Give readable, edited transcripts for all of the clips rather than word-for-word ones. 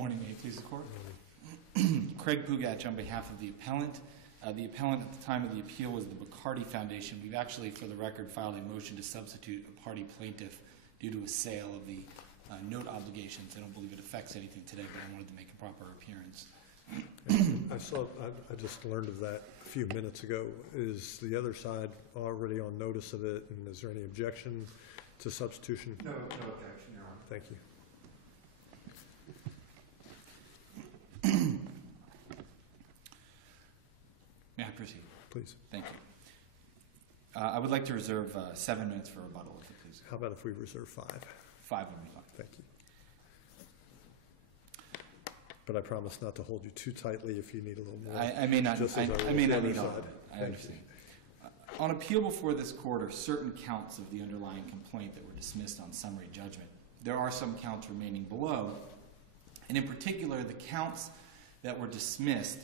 morning, may it please the court. Craig Pugatch on behalf of the appellant. The appellant at the time of the appeal was the Bacardi Foundation. We've actually, for the record, filed a motion to substitute a party plaintiff due to a sale of the note obligations. I don't believe it affects anything today, but I wanted to make a proper appearance. I just learned of that a few minutes ago. Is the other side already on notice of it, and is there any objection to substitution? No objection, Your Honor. Thank you. May I proceed? Please. Thank you. I would like to reserve 7 minutes for rebuttal, if you please. How about if we reserve 5? 5 would be fine. Thank you. But I promise not to hold you too tightly if you need a little more. I may not. I may not need all of it. I understand. On appeal before this court are certain counts of the underlying complaint that were dismissed on summary judgment. There are some counts remaining below, and in particular, the counts that were dismissed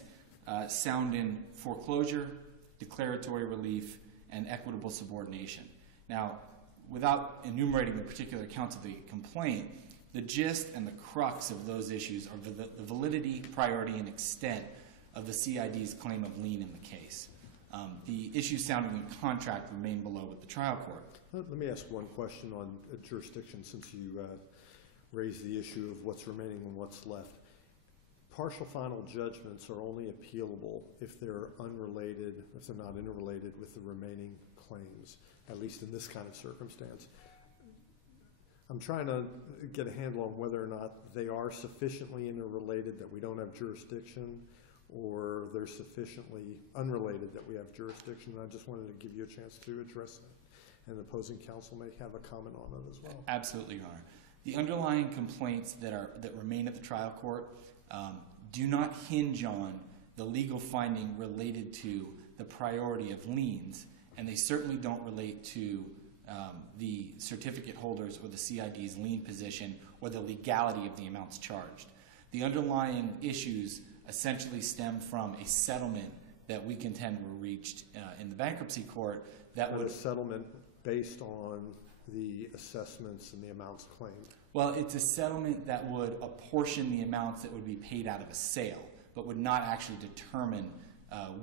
sound in foreclosure, declaratory relief, and equitable subordination. Now, without enumerating the particular counts of the complaint, the gist and the crux of those issues are the validity, priority, and extent of the CID's claim of lien in the case. The issues sounding in contract remain below with the trial court. Let me ask one question on jurisdiction, since you raised the issue of what's remaining and what's left. Partial final judgments are only appealable if they're unrelated, if they're not interrelated with the remaining claims, at least in this kind of circumstance. I'm trying to get a handle on whether or not they are sufficiently interrelated that we don't have jurisdiction, or they're sufficiently unrelated that we have jurisdiction. And I just wanted to give you a chance to address that. And the opposing counsel may have a comment on it as well. Absolutely, Your Honor. The underlying complaints that remain at the trial court do not hinge on the legal finding related to the priority of liens, and they certainly don't relate to the certificate holders or the CID's lien position or the legality of the amounts charged. The underlying issues essentially stem from a settlement that we contend were reached in the bankruptcy court that would... A settlement based on the assessments and the amounts claimed? Well, it's a settlement that would apportion the amounts that would be paid out of a sale, but would not actually determine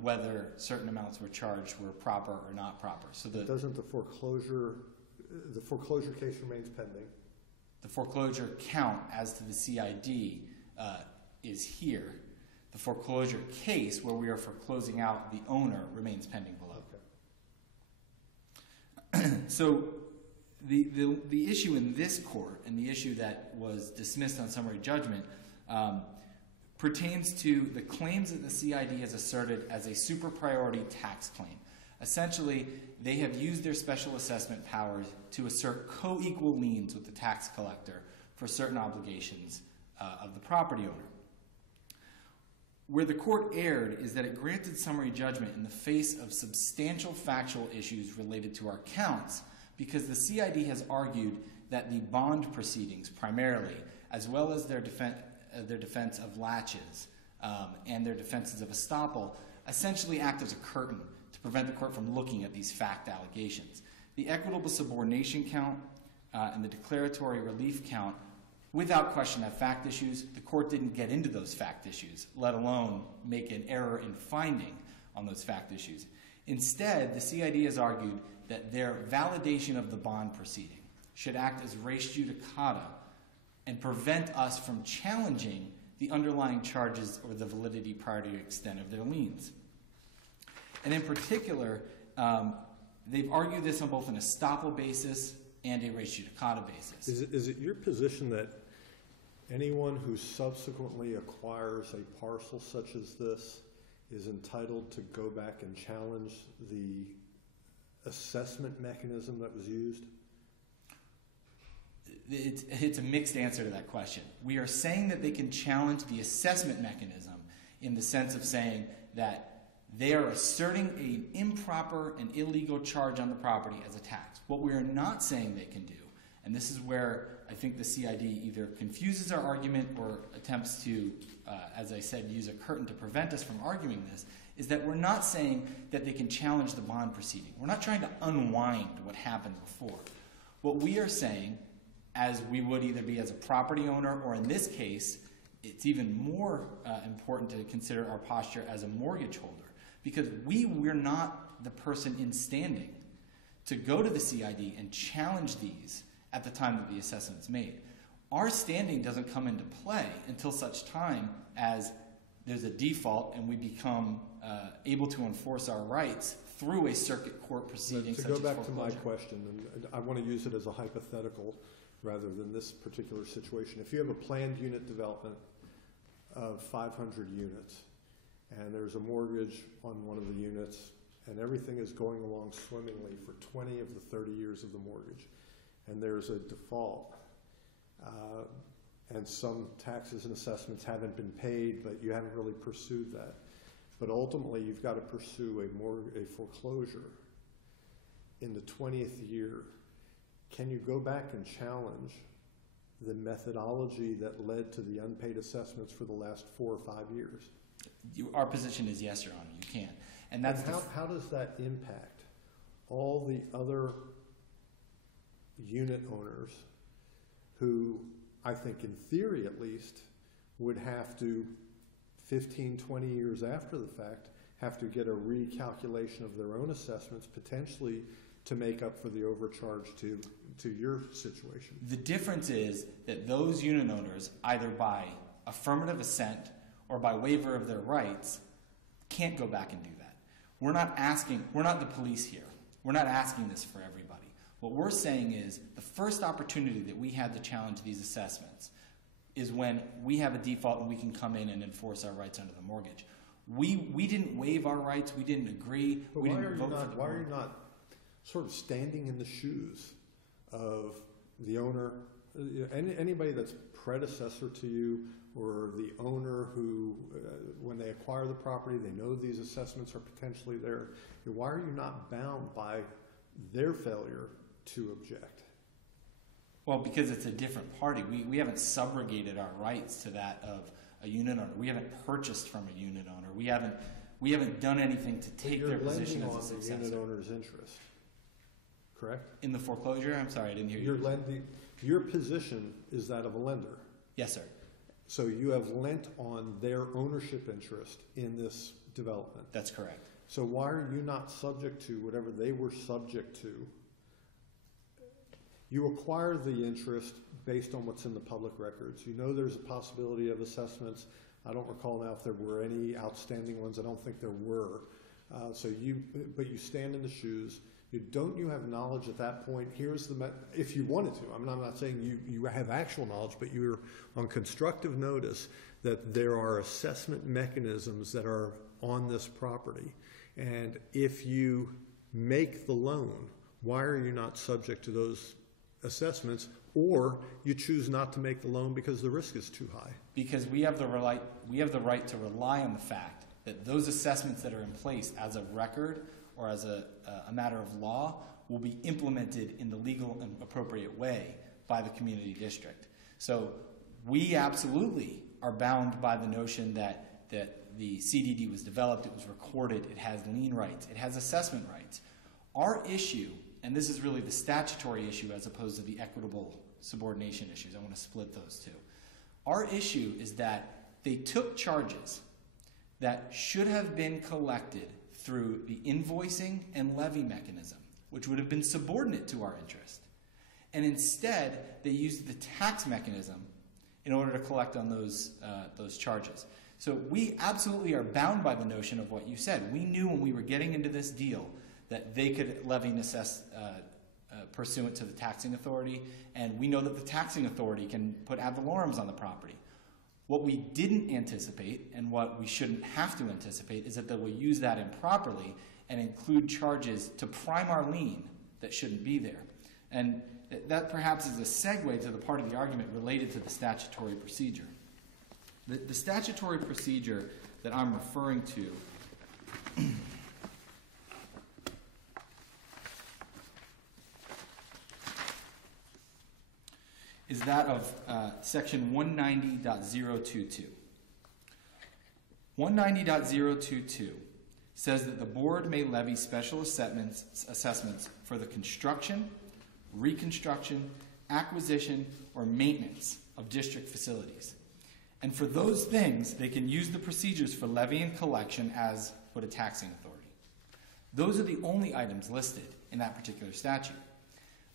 whether certain amounts were charged were proper or not proper. So doesn't the foreclosure case remains pending? The foreclosure count as to the CID is here. The foreclosure case, where we are foreclosing out the owner, remains pending below. Okay. So the issue in this court, and the issue that was dismissed on summary judgment, pertains to the claims that the CID has asserted as a super priority tax claim. Essentially, they have used their special assessment powers to assert co-equal liens with the tax collector for certain obligations of the property owner. Where the court erred is that it granted summary judgment in the face of substantial factual issues related to our counts, because the CID has argued that the bond proceedings primarily, as well as their defense of laches and their defenses of estoppel, essentially act as a curtain to prevent the court from looking at these fact allegations. The equitable subordination count and the declaratory relief count, without question, have fact issues. The court didn't get into those fact issues, let alone make an error in finding on those fact issues. Instead, the CID has argued that their validation of the bond proceeding should act as res judicata and prevent us from challenging the underlying charges or the validity, priority, or extent of their liens. And in particular, they've argued this on both an estoppel basis and a res judicata basis. Is it your position that anyone who subsequently acquires a parcel such as this is entitled to go back and challenge the assessment mechanism that was used? It's a mixed answer to that question. We are saying that they can challenge the assessment mechanism in the sense of saying that they are asserting an improper and illegal charge on the property as a tax. What we are not saying they can do, and this is where I think the CID either confuses our argument or attempts to, as I said, use a curtain to prevent us from arguing this, is that we're not saying that they can challenge the bond proceeding. We're not trying to unwind what happened before. What we are saying, as we would either be as a property owner or in this case, it's even more important to consider our posture as a mortgage holder, because we're not the person in standing to go to the CID and challenge these at the time that the assessment's made. Our standing doesn't come into play until such time as there's a default and we become able to enforce our rights through a circuit court proceeding. To go back to my question, and I want to use it as a hypothetical rather than this particular situation. If you have a planned unit development of 500 units, and there's a mortgage on one of the units, and everything is going along swimmingly for 20 of the 30 years of the mortgage, and there's a default, and some taxes and assessments haven't been paid, but you haven't really pursued that. But ultimately, you've got to pursue a foreclosure in the 20th year. Can you go back and challenge the methodology that led to the unpaid assessments for the last 4 or 5 years? Our position is yes, Your Honor, you can. And that's how does that impact all the other unit owners who, I think in theory at least, would have to, 15, 20 years after the fact, have to get a recalculation of their own assessments, potentially to make up for the overcharge to your situation? The difference is that those unit owners, either by affirmative assent or by waiver of their rights, can't go back and do that. We're not the police here. We're not asking this for everybody. What we're saying is the first opportunity that we had to challenge these assessments is when we have a default and we can come in and enforce our rights under the mortgage. We didn't waive our rights. We didn't agree. But we didn't vote for the why are you not sort of standing in the shoes of the owner, anybody that's predecessor to you, or the owner who, when they acquire the property, they know these assessments are potentially there? Why are you not bound by their failure to object? Well, because it's a different party. We haven't subrogated our rights to that of a unit owner. We haven't purchased from a unit owner. We haven't done anything to take their position as a successor. You're lending on the unit owner's interest, correct? In the foreclosure? I'm sorry, I didn't hear you. Your position is that of a lender. Yes, sir. So you have lent on their ownership interest in this development. That's correct. So why are you not subject to whatever they were subject to? You acquire the interest based on what's in the public records. You know there's a possibility of assessments. I don't recall now if there were any outstanding ones. I don't think there were. But you stand in the shoes. You have knowledge at that point. If you wanted to. I'm not saying you have actual knowledge, but you're on constructive notice that there are assessment mechanisms that are on this property. And if you make the loan, why are you not subject to those assessments, or you choose not to make the loan because the risk is too high? Because we have the right to rely on the fact that those assessments that are in place as a record or as a matter of law will be implemented in the legal and appropriate way by the community district. So we absolutely are bound by the notion that the CDD was developed, it was recorded, it has lien rights, it has assessment rights. Our issue, and this is really the statutory issue as opposed to the equitable subordination issues. I want to split those two. Our issue is that they took charges that should have been collected through the invoicing and levy mechanism, which would have been subordinate to our interest. And instead, they used the tax mechanism in order to collect on those charges. So we absolutely are bound by the notion of what you said. We knew when we were getting into this deal that they could levy and assess pursuant to the taxing authority, and we know that the taxing authority can put ad valorem on the property. What we didn't anticipate, and what we shouldn't have to anticipate, is that they will use that improperly and include charges to prime our lien that shouldn't be there. And that perhaps is a segue to the part of the argument related to the statutory procedure. The statutory procedure that I'm referring to is that of section 190.022. 190.022 says that the board may levy special assessments for the construction, reconstruction, acquisition, or maintenance of district facilities. And for those things, they can use the procedures for levy and collection as would a taxing authority. Those are the only items listed in that particular statute.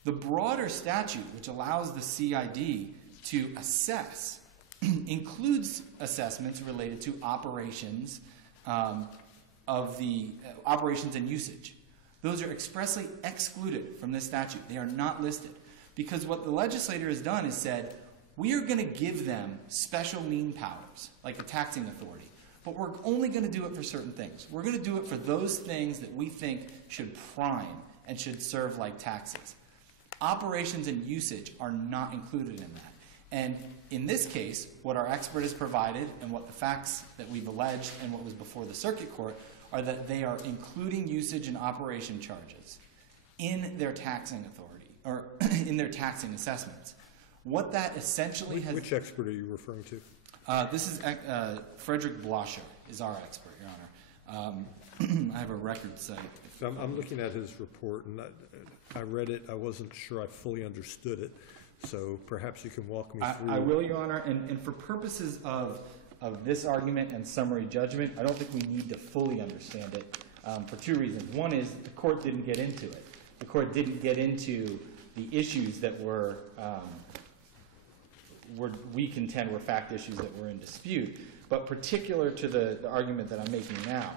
The broader statute, which allows the CID to assess, includes assessments related to operations operations and usage. Those are expressly excluded from this statute. They are not listed. Because what the legislator has done is said, we are going to give them special lien powers, like a taxing authority, but we're only going to do it for certain things. We're going to do it for those things that we think should prime and should serve like taxes. Operations and usage are not included in that. And in this case, what our expert has provided and what the facts that we've alleged and what was before the circuit court are that they are including usage and operation charges in their taxing authority, or in their taxing assessments. What that essentially has... Which expert are you referring to? This is Frederick Bloscher is our expert, Your Honor. I have a record site. I'm looking at his report, and I read it. I wasn't sure I fully understood it, so perhaps you can walk me through. I will, Your Honor, and for purposes of this argument and summary judgment, I don't think we need to fully understand it for two reasons. One is the court didn't get into it. The court didn't get into the issues that we contend were fact issues that were in dispute. But particular to the argument that I'm making now,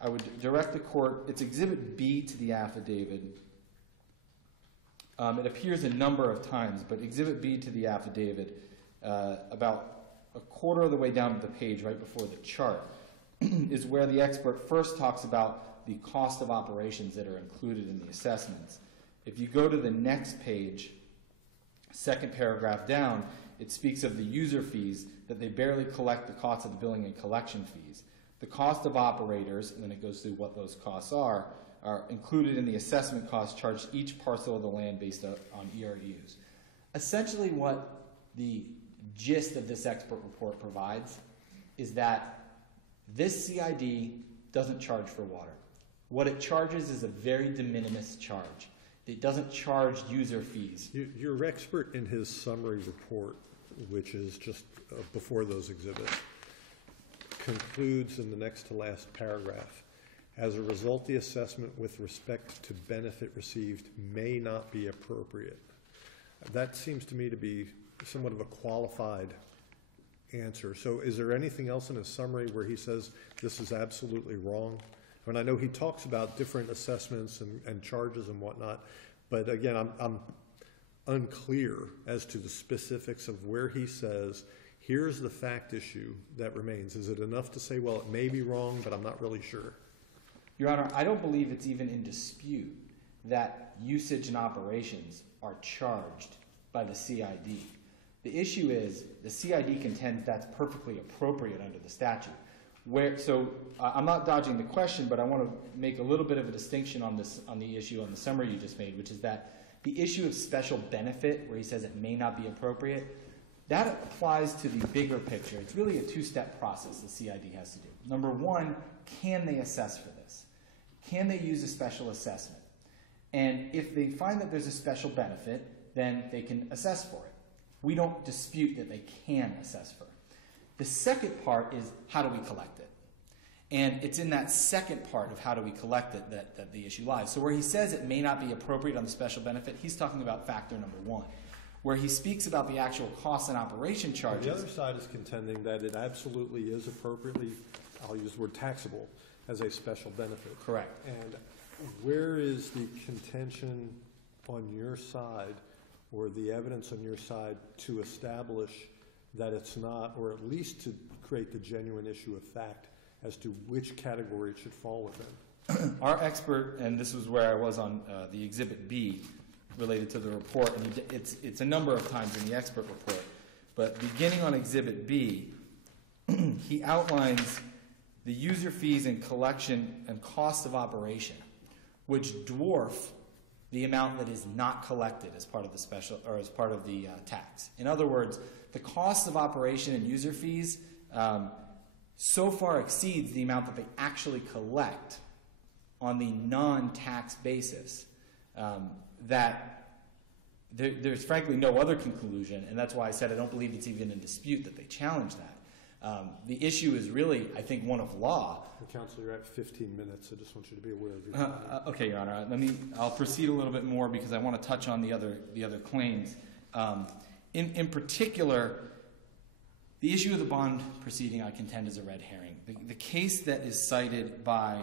I would direct the court, it's Exhibit B to the affidavit. It appears a number of times, but Exhibit B to the affidavit, about a quarter of the way down the page, right before the chart, is where the expert first talks about the cost of operations that are included in the assessments. If you go to the next page, second paragraph down, it speaks of the user fees, that they barely collect the cost of the billing and collection fees. The cost of operators, and then it goes through what those costs are included in the assessment costs charged each parcel of the land based on ERUs. Essentially what the gist of this expert report provides is that this CID doesn't charge for water. What it charges is a very de minimis charge. It doesn't charge user fees. Your expert in his summary report, which is just before those exhibits, concludes in the next to last paragraph, as a result, the assessment with respect to benefit received may not be appropriate. That seems to me to be somewhat of a qualified answer. So is there anything else in his summary where he says this is absolutely wrong? And I know he talks about different assessments and charges and whatnot, but again, I'm unclear as to the specifics of where he says, here's the fact issue that remains. Is it enough to say, well, it may be wrong, but I'm not really sure? Your Honor, I don't believe it's even in dispute that usage and operations are charged by the CID. The issue is the CID contends that's perfectly appropriate under the statute. I'm not dodging the question, but I want to make a little bit of a distinction on the issue on the summary you just made, which is that the issue of special benefit, where he says it may not be appropriate, that applies to the bigger picture. It's really a two-step process the CID has to do. Number one, can they assess for this? Can they use a special assessment? And if they find that there's a special benefit, then they can assess for it. We don't dispute that they can assess for it. The second part is, how do we collect it? And it's in that second part of how do we collect it that the issue lies. So where he says it may not be appropriate on the special benefit, he's talking about factor number one. Where he speaks about the actual cost and operation charges. The other side is contending that it absolutely is appropriately, I'll use the word taxable, as a special benefit. Correct. And where is the contention on your side, or the evidence on your side, to establish that it's not, or at least to create the genuine issue of fact as to which category it should fall within? Our expert, and this was where I was on the Exhibit B related to the report, and it's a number of times in the expert report, but beginning on Exhibit B, he outlines the user fees and collection and cost of operation, which dwarf the amount that is not collected as part of the special, or as part of the tax. In other words, the cost of operation and user fees so far exceeds the amount that they actually collect on the non-tax basis that there's frankly no other conclusion, and that's why I said I don't believe it's even in dispute that they challenge that. The issue is really, I think, one of law. Counsel, you're at 15 minutes. I just want you to be aware of your time. Okay, Your Honor. I'll proceed a little bit more because I want to touch on the other claims. In particular, the issue of the bond proceeding, I contend, is a red herring. The case that is cited by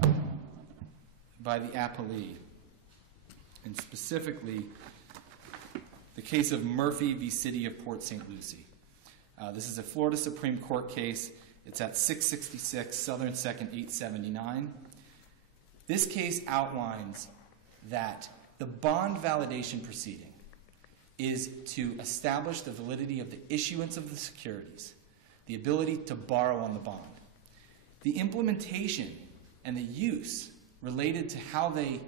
the Appellate, and specifically the case of Murphy v. City of Port St. Lucie. This is a Florida Supreme Court case. It's at 666 Southern 2nd 879. This case outlines that the bond validation proceeding is to establish the validity of the issuance of the securities, the ability to borrow on the bond. The implementation and the use related to how they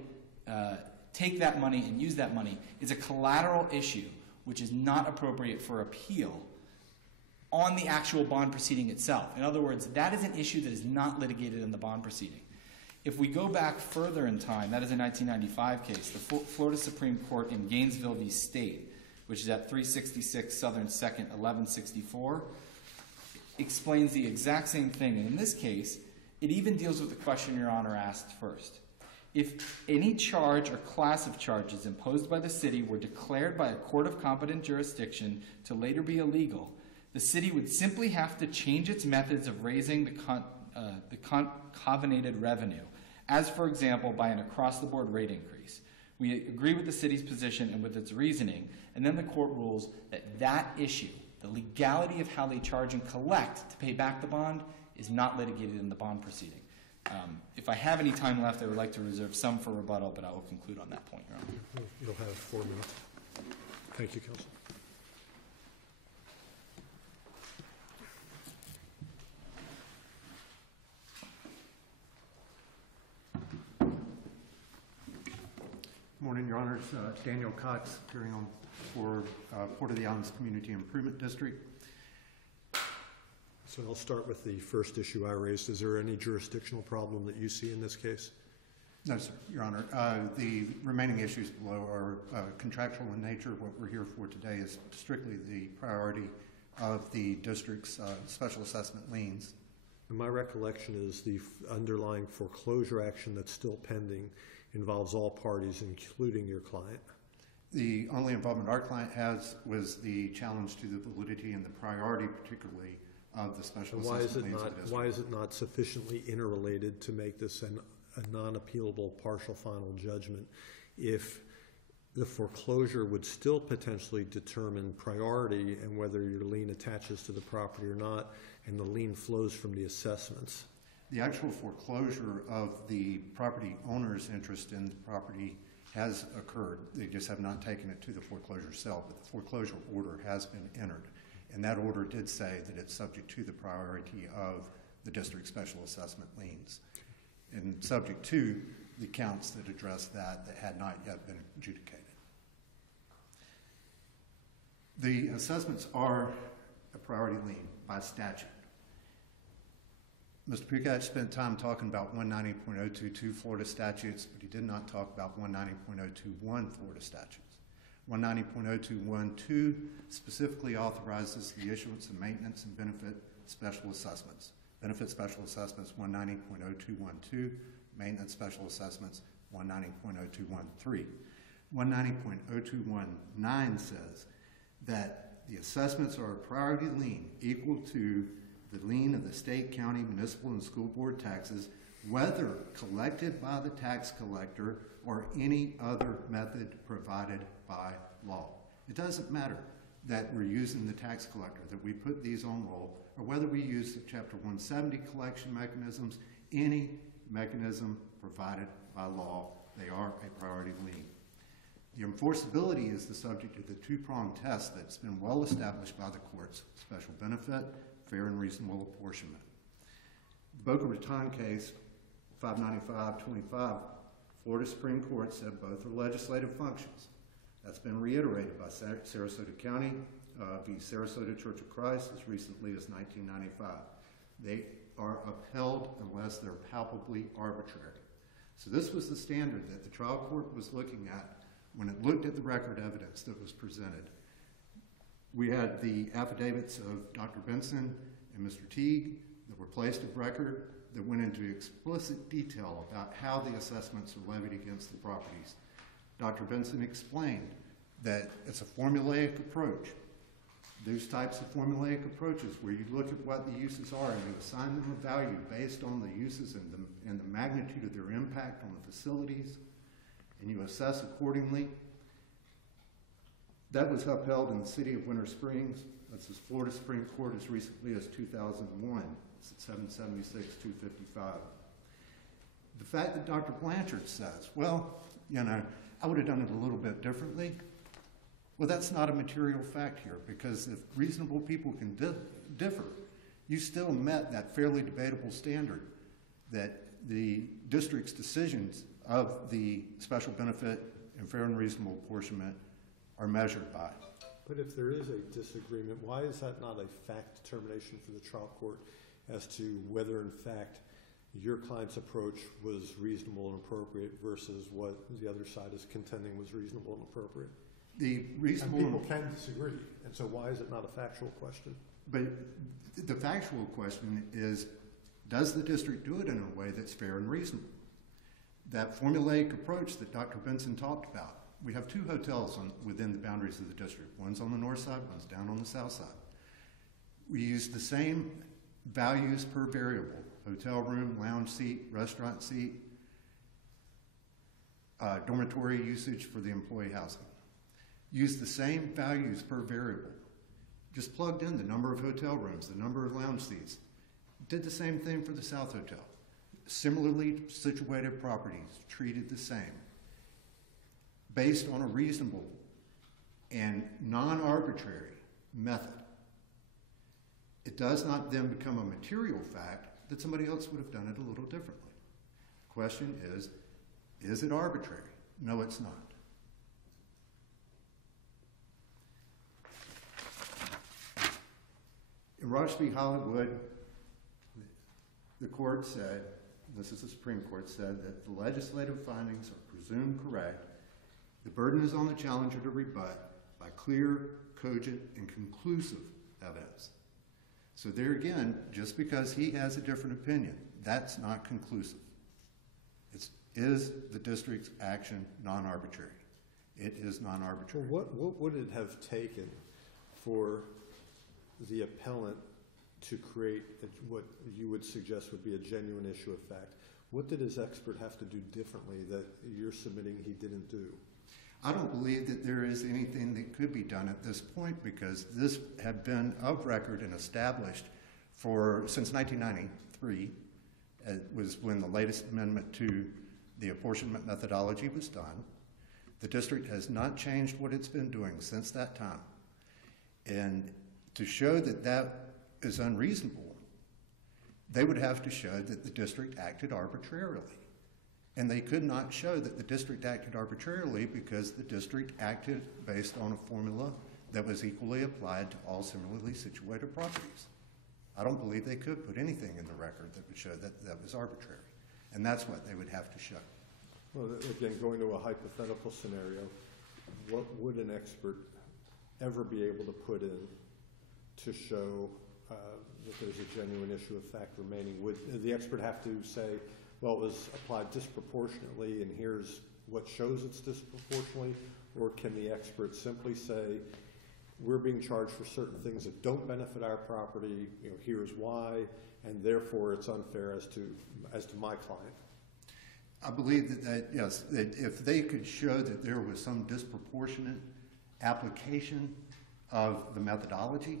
take that money and use that money is a collateral issue which is not appropriate for appeal on the actual bond proceeding itself. In other words, that is an issue that is not litigated in the bond proceeding. If we go back further in time, that is a 1995 case, the Florida Supreme Court in Gainesville v. State, which is at 366 Southern 2nd 1164, explains the exact same thing. And in this case, it even deals with the question Your Honor asked first. If any charge or class of charges imposed by the city were declared by a court of competent jurisdiction to later be illegal, the city would simply have to change its methods of raising the covenanted revenue, as, for example, by an across-the-board rate increase. We agree with the city's position and with its reasoning, and then the court rules that that issue, the legality of how they charge and collect to pay back the bond, is not litigated in the bond proceeding. If I have any time left, I would like to reserve some for rebuttal, but I will conclude on that point, Your Honor. You'll have 4 minutes. Thank you, Counsel. Good morning, Your Honors. Daniel Cox, appearing on for Port of the Islands Community Improvement District. So I'll start with the first issue I raised. Is there any jurisdictional problem that you see in this case? No, sir, Your Honor. The remaining issues below are contractual in nature. What we're here for today is strictly the priority of the district's special assessment liens. And my recollection is the underlying foreclosure action that's still pending involves all parties, including your client. The only involvement our client has was the challenge to the validity and the priority, particularly, of the special assessment liens of the district. Why is it not sufficiently interrelated to make this a non-appealable partial final judgment if the foreclosure would still potentially determine priority and whether your lien attaches to the property or not, and the lien flows from the assessments? The actual foreclosure of the property owner's interest in the property has occurred. They just have not taken it to the foreclosure sale, but the foreclosure order has been entered. And that order did say that it's subject to the priority of the district special assessment liens, and subject to the counts that address that had not yet been adjudicated. The assessments are a priority lien by statute. Mr. Pugat spent time talking about 190.022 Florida statutes, but he did not talk about 190.021 Florida statutes. 190.021.2 specifically authorizes the issuance of maintenance and benefit special assessments. Benefit special assessments 190.021.2, maintenance special assessments 190.021.3. 190.021.9 says that the assessments are a priority lien equal to the lien of the state, county, municipal, and school board taxes, whether collected by the tax collector or any other method provided by law. It doesn't matter that we're using the tax collector, that we put these on roll, or whether we use the Chapter 170 collection mechanisms, any mechanism provided by law, they are a priority lien. The enforceability is the subject of the two-pronged test that's been well established by the courts: special benefit, fair and reasonable apportionment. The Boca Raton case, 595-25, Florida Supreme Court said both are legislative functions. That's been reiterated by Sarasota County v. Sarasota Church of Christ as recently as 1995. They are upheld unless they're palpably arbitrary. So this was the standard that the trial court was looking at when it looked at the record evidence that was presented, we had the affidavits of Dr. Benson and Mr. Teague that were placed of record that went into explicit detail about how the assessments are levied against the properties. Dr. Benson explained that it's a formulaic approach. Those types of formulaic approaches where you look at what the uses are and you assign them a value based on the uses and the magnitude of their impact on the facilities, and you assess accordingly. That was upheld in the city of Winter Springs. That's the Florida Supreme Court as recently as 2001. It's at 776-255. The fact that Dr. Blanchard says, well, you know, I would have done it a little bit differently. Well, that's not a material fact here, because if reasonable people can differ, you still met that fairly debatable standard that the district's decisions of the special benefit and fair and reasonable apportionment are measured by. But if there is a disagreement, why is that not a fact determination for the trial court as to whether, in fact, your client's approach was reasonable and appropriate versus what the other side is contending was reasonable and appropriate? The reasonable and people can disagree, and so why is it not a factual question? But the factual question is, does the district do it in a way that's fair and reasonable? That formulaic approach that Dr. Benson talked about. We have two hotels within the boundaries of the district. One's on the north side, one's down on the south side. We use the same values per variable: hotel room, lounge seat, restaurant seat, dormitory usage for the employee housing. Use the same values per variable. Just plugged in the number of hotel rooms, the number of lounge seats. Did the same thing for the South Hotel. Similarly situated properties treated the same, based on a reasonable and non-arbitrary method. It does not then become a material fact that somebody else would have done it a little differently. The question is it arbitrary? No, it's not. In Rush v. Hollywood, the court said, this is the Supreme Court said, that the legislative findings are presumed correct. The burden is on the challenger to rebut by clear, cogent, and conclusive evidence. So there again, just because he has a different opinion, that's not conclusive. Is the district's action non-arbitrary? It is non-arbitrary. Well, what would it have taken for the appellant to create what you would suggest would be a genuine issue of fact? What did his expert have to do differently that you're submitting he didn't do? I don't believe that there is anything that could be done at this point, because this had been of record and established since 1993. It was when the latest amendment to the apportionment methodology was done. The district has not changed what it's been doing since that time. And to show that that is unreasonable, they would have to show that the district acted arbitrarily. And they could not show that the district acted arbitrarily because the district acted based on a formula that was equally applied to all similarly situated properties. I don't believe they could put anything in the record that would show that that was arbitrary. And that's what they would have to show. Well, again, going to a hypothetical scenario, what would an expert ever be able to put in to show that there's a genuine issue of fact remaining? Would the expert have to say, well, it was applied disproportionately and here's what shows it's disproportionately? Or can the expert simply say, we're being charged for certain things that don't benefit our property, here's why, and therefore it's unfair as to my client? I believe that yes, that if they could show that there was some disproportionate application of the methodology,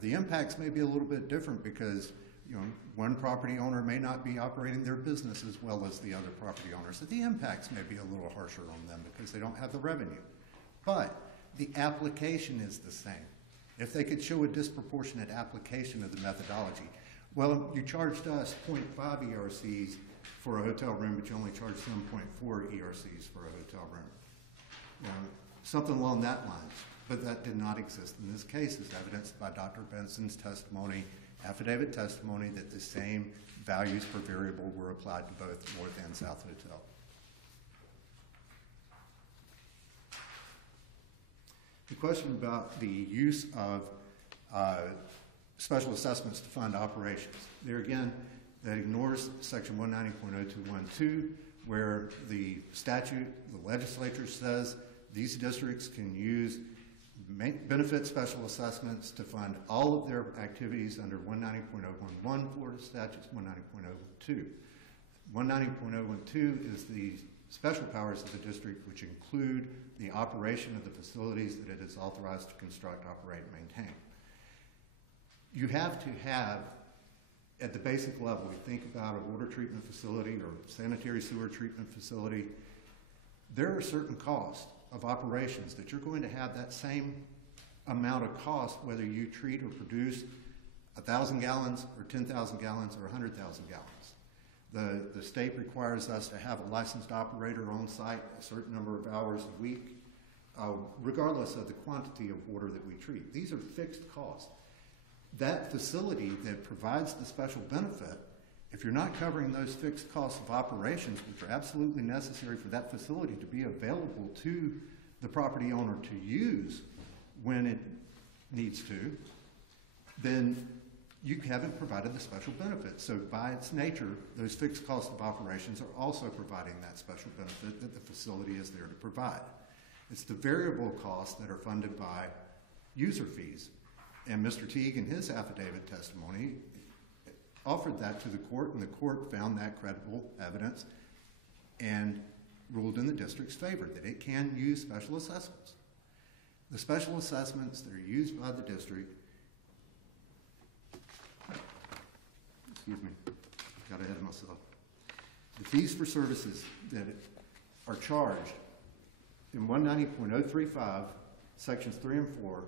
the impacts may be a little bit different because one property owner may not be operating their business as well as the other property owners. So the impacts may be a little harsher on them because they don't have the revenue. But the application is the same. If they could show a disproportionate application of the methodology, well, you charged us 0.5 ERCs for a hotel room, but you only charged them 0.4 ERCs for a hotel room. Something along that lines. But that did not exist in this case, as evidenced by Dr. Benson's testimony, affidavit testimony, that the same values per variable were applied to both North and South Hotel. The question about the use of special assessments to fund operations. There again, that ignores section 190.0212, where the statute, the legislature says these districts can use benefit special assessments to fund all of their activities under 190.011 Florida statutes, 190.012. 190.012 is the special powers of the district, which include the operation of the facilities that it is authorized to construct, operate, and maintain. You have to have, at the basic level, we think about a water treatment facility or sanitary sewer treatment facility, there are certain costs of operations that you're going to have that same amount of cost whether you treat or produce 1,000 gallons or 10,000 gallons or 100,000 gallons. The state requires us to have a licensed operator on site a certain number of hours a week, regardless of the quantity of water that we treat. These are fixed costs. That facility that provides the special benefit, if you're not covering those fixed costs of operations, which are absolutely necessary for that facility to be available to the property owner to use when it needs to, then you haven't provided the special benefit. So by its nature, those fixed costs of operations are also providing that special benefit that the facility is there to provide. It's the variable costs that are funded by user fees. And Mr. Teague, in his affidavit testimony, offered that to the court, and the court found that credible evidence and ruled in the district's favor that it can use special assessments. The special assessments that are used by the district, excuse me, got ahead of myself. The fees for services that are charged in 190.035, sections 3 and 4,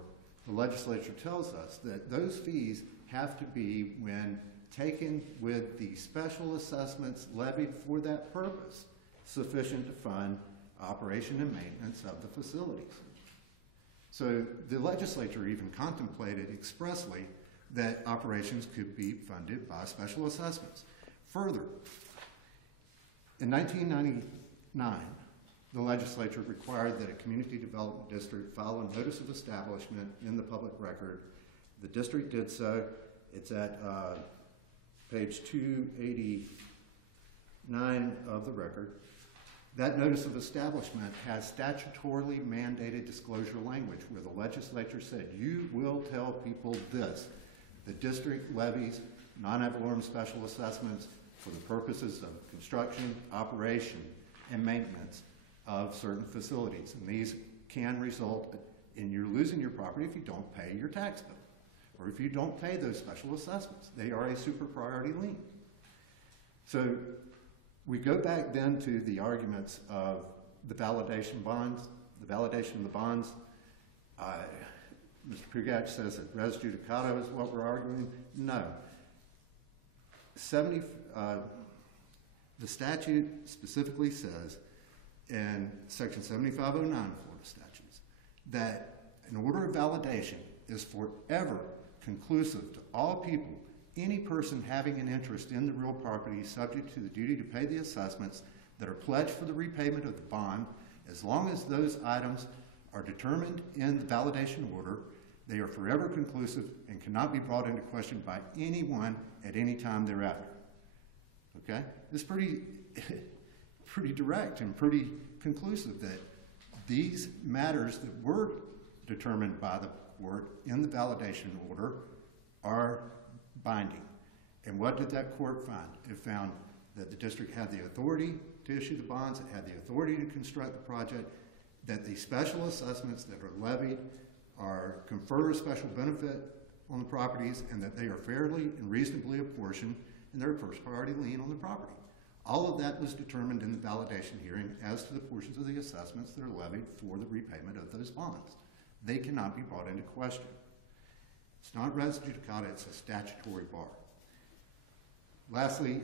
the legislature tells us that those fees have to be, when taken with the special assessments levied for that purpose, sufficient to fund operation and maintenance of the facilities. So the legislature even contemplated expressly that operations could be funded by special assessments. Further, in 1999, the legislature required that a community development district file a notice of establishment in the public record. The district did so. It's at page 289 of the record. That notice of establishment has statutorily mandated disclosure language where the legislature said, you will tell people this. The district levies non-ad valorem special assessments for the purposes of construction, operation, and maintenance of certain facilities. And these can result in you losing your property if you don't pay your tax bill or if you don't pay those special assessments. They are a super priority lien. So we go back then to the arguments of the validation bonds. The validation of the bonds, Mr. Pugach says that res judicata is what we're arguing. No. The statute specifically says in section 7509 of Florida statutes that an order of validation is forever conclusive to all people, any person having an interest in the real property subject to the duty to pay the assessments that are pledged for the repayment of the bond, as long as those items are determined in the validation order, they are forever conclusive and cannot be brought into question by anyone at any time thereafter. Okay? It's pretty direct and pretty conclusive that these matters that were determined by the court in the validation order are binding. And what did that court find? It found that the district had the authority to issue the bonds, it had the authority to construct the project, that the special assessments that are levied confer a special benefit on the properties, and that they are fairly and reasonably apportioned, and they're a first priority lien on the property. All of that was determined in the validation hearing as to the portions of the assessments that are levied for the repayment of those bonds. They cannot be brought into question. It's not res judicata, it's a statutory bar. Lastly,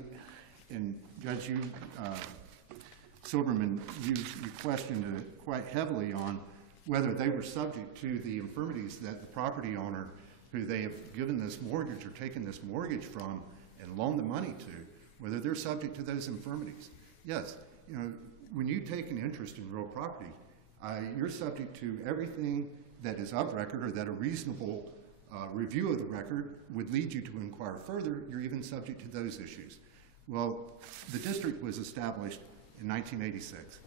and Judge Silverman, you questioned quite heavily on whether they were subject to the infirmities that the property owner who they have given this mortgage or taken this mortgage from and loaned the money to, whether they're subject to those infirmities. Yes, when you take an interest in real property, you're subject to everything that is of record or that a reasonable review of the record would lead you to inquire further, you're even subject to those issues. Well, the district was established in 1986.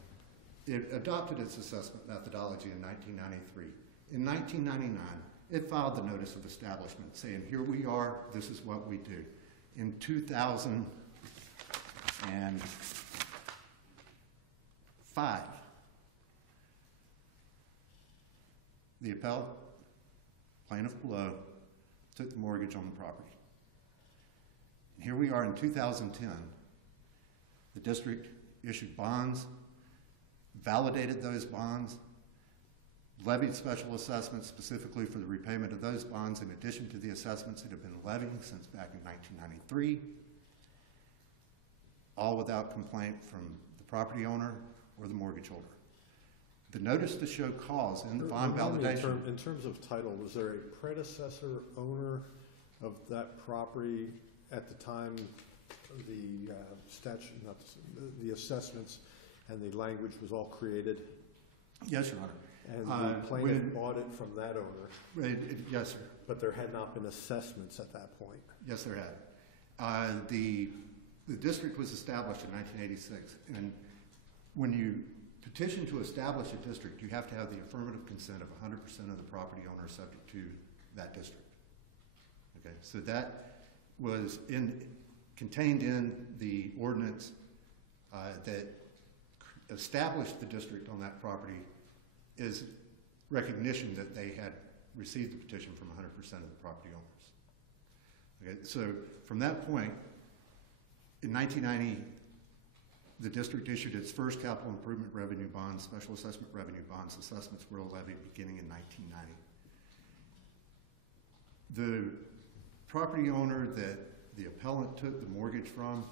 It adopted its assessment methodology in 1993. In 1999, it filed the notice of establishment saying, here we are, this is what we do. In 2005, the appellate plaintiff below took the mortgage on the property. And here we are in 2010. The district issued bonds, validated those bonds, levied special assessments specifically for the repayment of those bonds in addition to the assessments that have been levied since back in 1993, all without complaint from the property owner or the mortgage holder. The notice to show cause in the bond validation. In terms of title, was there a predecessor owner of that property at the time the the assessments and the language was all created? Yes, Your Honor. And the plaintiff bought it from that owner? Yes, sir. But there had not been assessments at that point? Yes, there had. The district was established in 1986, and when you petition to establish a district, you have to have the affirmative consent of 100% of the property owner subject to that district. Okay, so that was contained in the ordinance that established the district on that property is recognition that they had received the petition from 100% of the property owners. Okay, so from that point, in 1990, the district issued its first capital improvement revenue bonds, special assessment revenue bonds. Assessments were levied beginning in 1990. The property owner that the appellant took the mortgage from,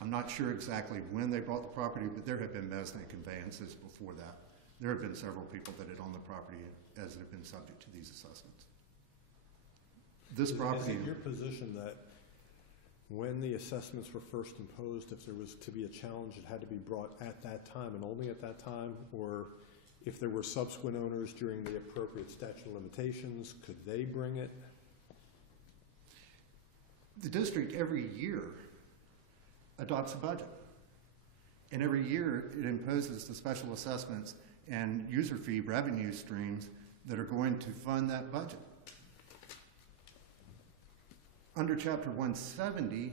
I'm not sure exactly when they bought the property, but there have been mezzanine conveyances before that. There have been several people that had owned the property as have been subject to these assessments. This property. Is it your position that when the assessments were first imposed, if there was to be a challenge, it had to be brought at that time and only at that time? Or if there were subsequent owners during the appropriate statute of limitations, could they bring it? The district every year adopts a budget. And every year it imposes the special assessments and user fee revenue streams that are going to fund that budget. Under Chapter 170,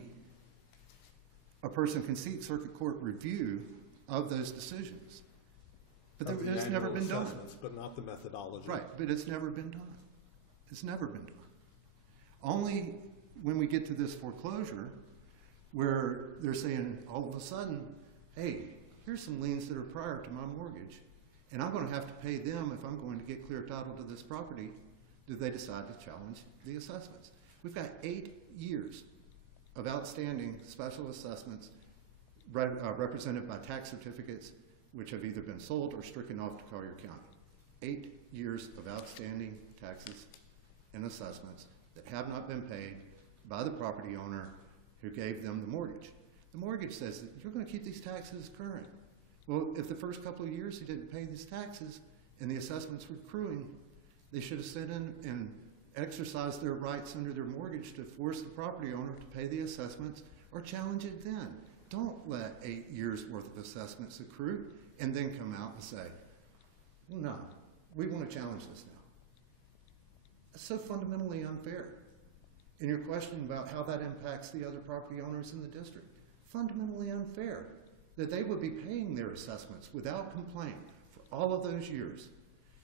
a person can seek circuit court review of those decisions. But it's never been done. But not the methodology. Right, but it's never been done. It's never been done. Only when we get to this foreclosure where they're saying all of a sudden, hey, here's some liens that are prior to my mortgage, and I'm going to have to pay them if I'm going to get clear title to this property, do they decide to challenge the assessments? We've got 8 years of outstanding special assessments represented by tax certificates which have either been sold or stricken off to Collier County. 8 years of outstanding taxes and assessments that have not been paid by the property owner who gave them the mortgage. The mortgage says that you're going to keep these taxes current. Well, if the first couple of years he didn't pay these taxes and the assessments were accruing, they should have sent in and exercised their rights under their mortgage to force the property owner to pay the assessments or challenge it then. Don't let 8 years worth of assessments accrue and then come out and say, well, no, we want to challenge this now. That's so fundamentally unfair. And your question about how that impacts the other property owners in the district, fundamentally unfair that they would be paying their assessments without complaint for all of those years.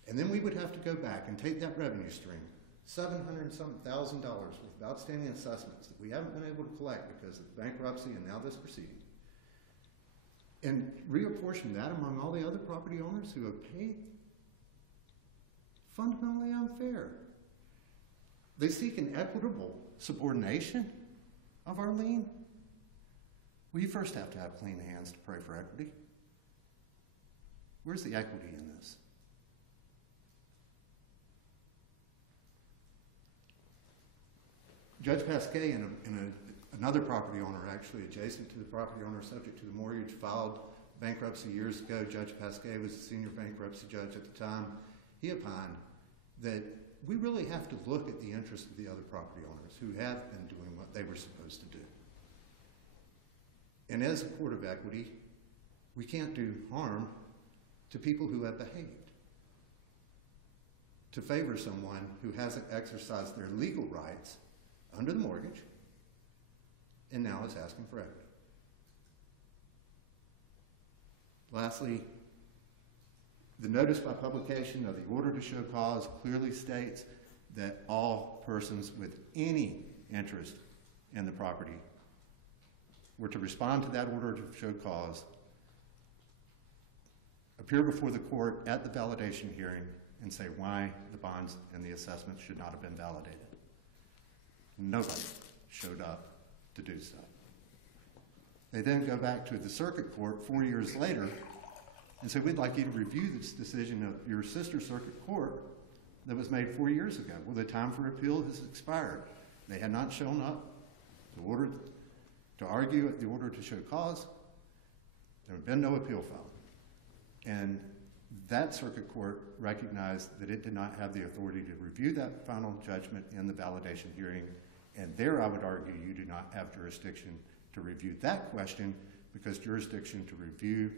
And then we would have to go back and take that revenue stream, $700,000 worth of outstanding assessments that we haven't been able to collect because of bankruptcy and now this proceeding, and reapportion that among all the other property owners who have paid. Fundamentally unfair. They seek an equitable subordination of our lien. Well, you first have to have clean hands to pray for equity. Where's the equity in this? Judge Pasquet and another property owner, actually adjacent to the property owner subject to the mortgage, filed bankruptcy years ago. Judge Pasquet was the senior bankruptcy judge at the time. he opined that we really have to look at the interests of the other property owners who have been doing what they were supposed to do. And as a court of equity, we can't do harm to people who have behaved. To favor someone who hasn't exercised their legal rights under the mortgage and now is asking for equity. Lastly, the notice by publication of the order to show cause clearly states that all persons with any interest in the property were to respond to that order to show cause, appear before the court at the validation hearing, and say why the bonds and the assessments should not have been validated. Nobody showed up to do so. They then go back to the circuit court 4 years later and say, we'd like you to review this decision of your sister circuit court that was made 4 years ago. Well, the time for appeal has expired. They had not shown up to argue at the order to show cause. There had been no appeal filed. And that circuit court recognized that it did not have the authority to review that final judgment in the validation hearing. And there, I would argue, you do not have jurisdiction to review that question because jurisdiction to review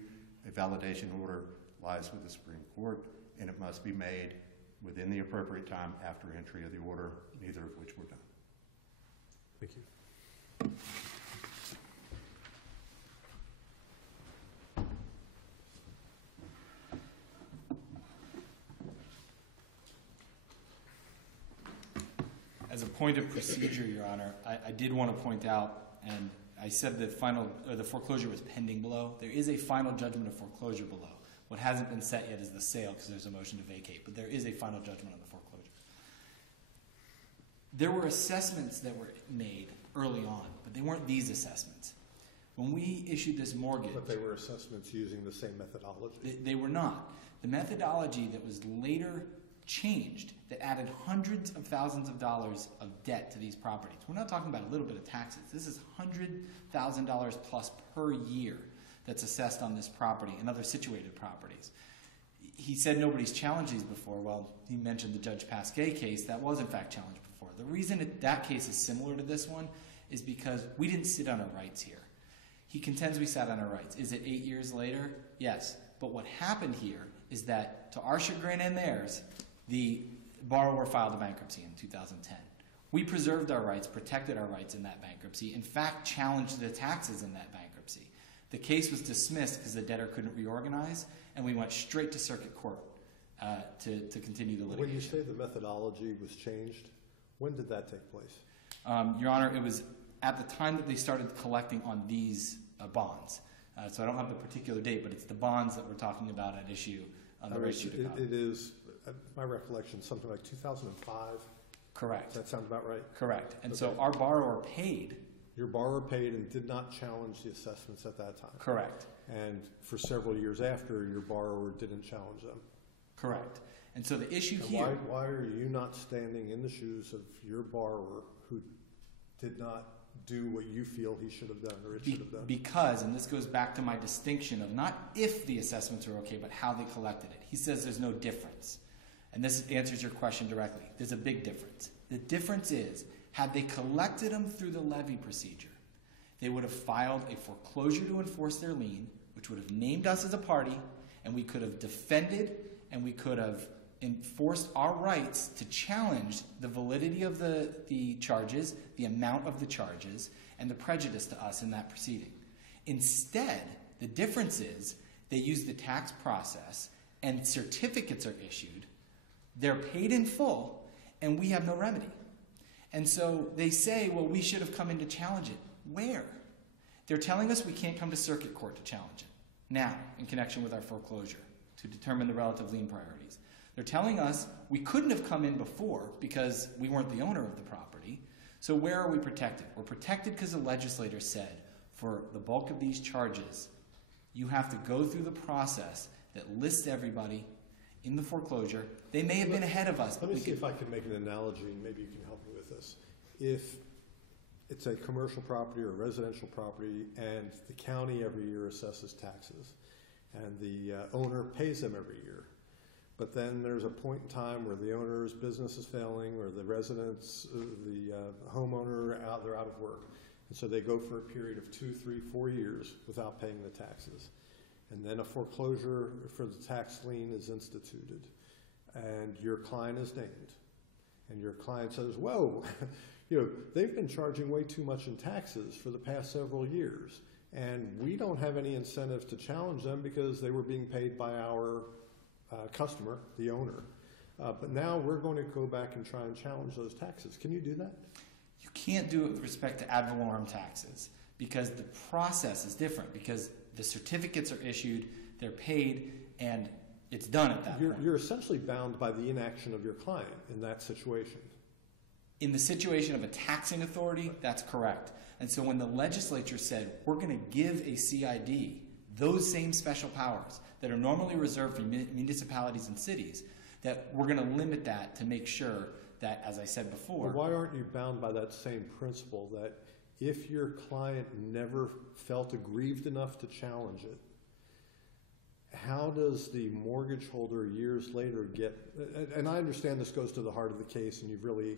a validation order lies with the Supreme Court, and it must be made within the appropriate time after entry of the order, neither of which were done. Thank you. As a point of procedure, Your Honor, I did want to point out, and I said the foreclosure was pending below. There is a final judgment of foreclosure below. What hasn't been set yet is the sale because there's a motion to vacate, but there is a final judgment on the foreclosure. There were assessments that were made early on, but they weren't these assessments. When we issued this mortgage... But they were assessments using the same methodology. They were not. The methodology that was later changed that added hundreds of thousands of dollars of debt to these properties. We're not talking about a little bit of taxes. This is $100,000 plus per year that's assessed on this property and other situated properties. He said nobody's challenged these before. Well, he mentioned the Judge Pasquet case. That was, in fact, challenged before. The reason that case is similar to this one is because we didn't sit on our rights here. He contends we sat on our rights. Is it 8 years later? Yes. But what happened here is that, to our chagrin and theirs, the borrower filed a bankruptcy in 2010. We preserved our rights, protected our rights in that bankruptcy, in fact, challenged the taxes in that bankruptcy. The case was dismissed because the debtor couldn't reorganize, and we went straight to circuit court to continue the litigation. When you say the methodology was changed, when did that take place? Your Honor, it was at the time that they started collecting on these bonds. So I don't have the particular date, but it's the bonds that we're talking about at issue on the race judicata. It is, my recollection, something like 2005? Correct. Does that sound about right? Correct. And okay. So our borrower paid. Your borrower paid and did not challenge the assessments at that time? Correct. And for several years after, your borrower didn't challenge them? Correct. And so the issue and here... Why are you not standing in the shoes of your borrower who did not do what you feel he should have done or it should have done? Because, and this goes back to my distinction of not if the assessments are okay, but how they collected it. He says there's no difference. And this answers your question directly. There's a big difference. The difference is, had they collected them through the levy procedure, they would have filed a foreclosure to enforce their lien, which would have named us as a party, and we could have defended and we could have enforced our rights to challenge the validity of the charges, the amount of the charges, and the prejudice to us in that proceeding. Instead, the difference is they use the tax process and certificates are issued, they're paid in full, and we have no remedy. And so they say, well, we should have come in to challenge it. Where? They're telling us we can't come to circuit court to challenge it now in connection with our foreclosure to determine the relative lien priorities. They're telling us we couldn't have come in before because we weren't the owner of the property. So where are we protected? We're protected because the legislator said for the bulk of these charges, you have to go through the process that lists everybody in the foreclosure. They may have been ahead of us. Let me see if I can make an analogy, and maybe you can help me with this. If it's a commercial property or a residential property, and the county every year assesses taxes, and the owner pays them every year, But then there's a point in time where the owner's business is failing, or the residents, the homeowner, they're out of work. And so they go for a period of 2, 3, 4 years without paying the taxes. And then a foreclosure for the tax lien is instituted. And your client is named. And your client says, whoa, they've been charging way too much in taxes for the past several years. And we don't have any incentive to challenge them because they were being paid by our customer, the owner. But now we're going to go back and try and challenge those taxes. Can you do that? You can't do it with respect to ad valorem taxes because the process is different, because the certificates are issued, they're paid, and it's done at that point. You're essentially bound by the inaction of your client in that situation. In the situation of a taxing authority, that's correct. And so when the legislature said, we're going to give a CID those same special powers that are normally reserved for municipalities and cities, that we're going to limit that to make sure that, as I said before... But why aren't you bound by that same principle that if your client never felt aggrieved enough to challenge it, how does the mortgage holder years later get... And I understand this goes to the heart of the case, and you've really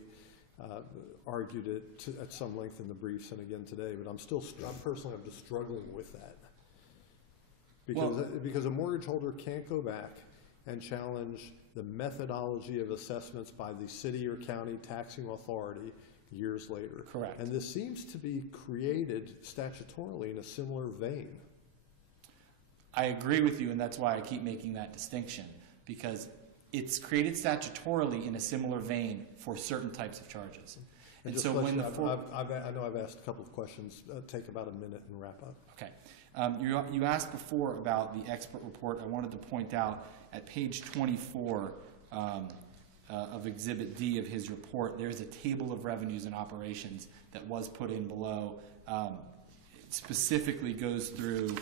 argued it at some length in the briefs and again today, but I'm personally just struggling with that. Because a mortgage holder can't go back and challenge the methodology of assessments by the city or county taxing authority years later. Correct. And this seems to be created statutorily in a similar vein. I agree with you, and that's why I keep making that distinction, because it's created statutorily in a similar vein for certain types of charges. And so when I know I've asked a couple of questions. Take about a minute and wrap up. Okay. You asked before about the expert report. I wanted to point out at page 24 of Exhibit D of his report, there's a table of revenues and operations that was put in below. It specifically goes through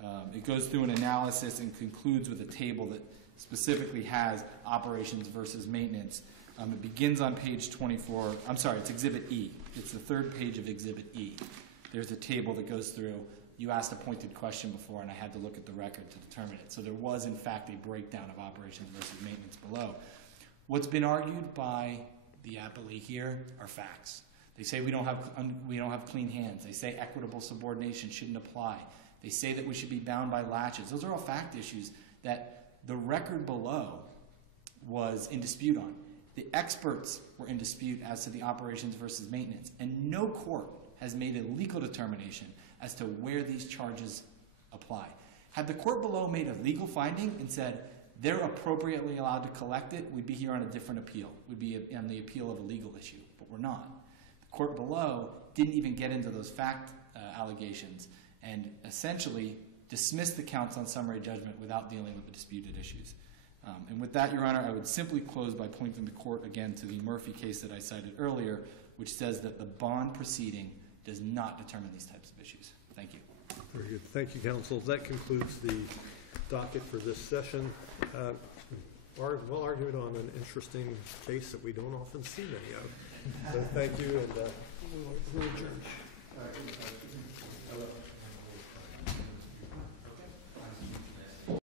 an analysis and concludes with a table that specifically has operations versus maintenance. It begins on page 24. I'm sorry, it's Exhibit E. It's the third page of Exhibit E. There's a table that goes through. You asked a pointed question before, and I had to look at the record to determine it. So there was, in fact, a breakdown of operations versus maintenance below. What's been argued by the appellate here are facts. They say we don't have clean hands. They say equitable subordination shouldn't apply. They say that we should be bound by latches. Those are all fact issues that the record below was in dispute on. The experts were in dispute as to the operations versus maintenance, and no court has made a legal determination as to where these charges apply. Had the court below made a legal finding and said they're appropriately allowed to collect it, we'd be here on a different appeal. We'd be on the appeal of a legal issue, but we're not. The court below didn't even get into those fact allegations and essentially dismissed the counts on summary judgment without dealing with the disputed issues. And with that, Your Honor, I would simply close by pointing the court again to the Murphy case that I cited earlier, which says that the bond proceeding does not determine these types of issues. Thank you. Very good. Thank you, counsel. That concludes the docket for this session. We'll argue it on an interesting case that we don't often see many of. So thank you, and we'll adjourn.